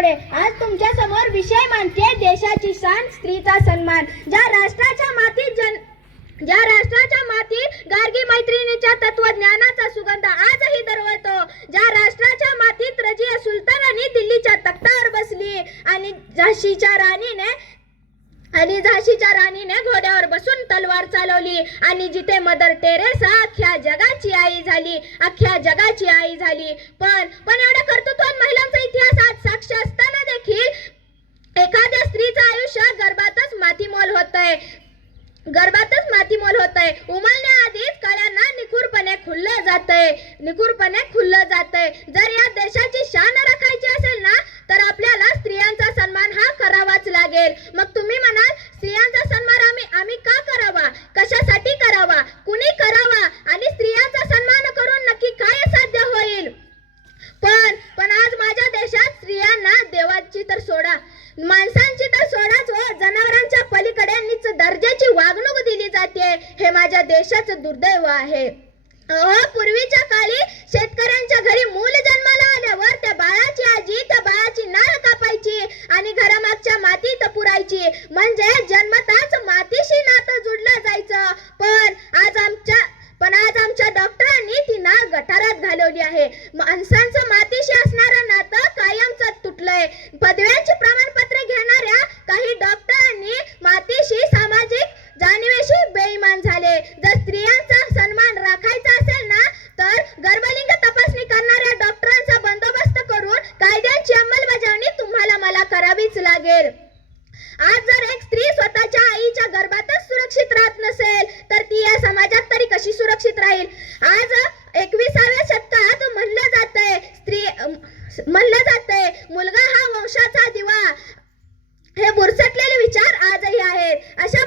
मोडे आज तुमच्यासमोर विषय मांडते देशाची शान स्त्रीचा सन्मान. ज्या राष्ट्राच्या मातीत जन ज्या राष्ट्राच्या मातीत गार्गी मैत्रिणीच्या तत्वज्ञानाचा सुगंध आजही दरवळतो ज्या राष्ट्राच्या मातीत रजिया सुलतानानी दिल्लीच्या तख्तावर बसली आणि झाशीच्या राणीने आणि झाशीच्या राणीने घोड्यावर बसून तलवार चालवली आणि जिथे मदर टेरेसा अख्ख्या जगाची आई झाली अख्ख्या जगाची आई झाली. पण पण एवढ्या कर्तृत्वान महिलांचा इतिहास आज साक्ष असताना देखील एखाद्या स्त्रीचं आयुष्य गर्भातच मातीमोल होतंय गर्भातच मातीमोल होतंय. उमलण्याआधीच कळ्यांना निखुरपणे खुललं जातंय. निखुरपणे खुललं जातंय. जर या देशाची शान राखायची असेल ना तर आपल्याला स्त्रियांचा सन्मान हा करावाच लागेल. मग तुम्ही म्हणाल स्त्रियांचा सन्मान आम्ही आम्ही का करावा? कशासाठी करावा? कुणी करावा? आणि स्त्रियांचा सन्मान करून नक्की काय साध्य होईल? पण पण आज माझ्या देशात स्त्रियांना देवाची तर सोडा. माणसांची माझ्या देशाचं दुर्दैव आहे. पूर्वीच्या काळी शेतकऱ्यांच्या घरी मूल जन्माला आल्यावर त्या बाळाची आजी त्या बाळाची नाळ कापायची आणि घरामागच्या मातीत पुरायची. म्हणजे जन्मताच मातीशी नातं जुडलं जायचं. पण आज आमच्या पण आज आमच्या डॉक्टरांनी ती नाळ गटारात घालवली आहे. माणसांचं मातीशी असणारं नातं कायमच तुटलंय पदव्यांची प्रमाणपत्रे घेणाऱ्या काही डॉक्टरांनी मातीशी सामाजिक जाणीवेशी बेईमान झाले जर स्त्रियांचा सन्मान राखायचा असेल ना तर गर्भलिंग तपासणी करणाऱ्या डॉक्टरांचा बंदोबस्त करून कायद्यांची अंमलबजावणी तुम्हाला मला करावीच लागेल आज जर एक स्त्री स्वतःच्या आईच्या गर्भातच सुरक्षित राहत नसेल तर ती या समाजात तरी कशी सुरक्षित राहील? आज एकविसाव्या शतकात म्हणलं जातंय स्त्री अम, म्हणलं जातंय मुलगा हा वंशाचा दिवा. हे बुरसटलेले विचार आजही आहेत. अशा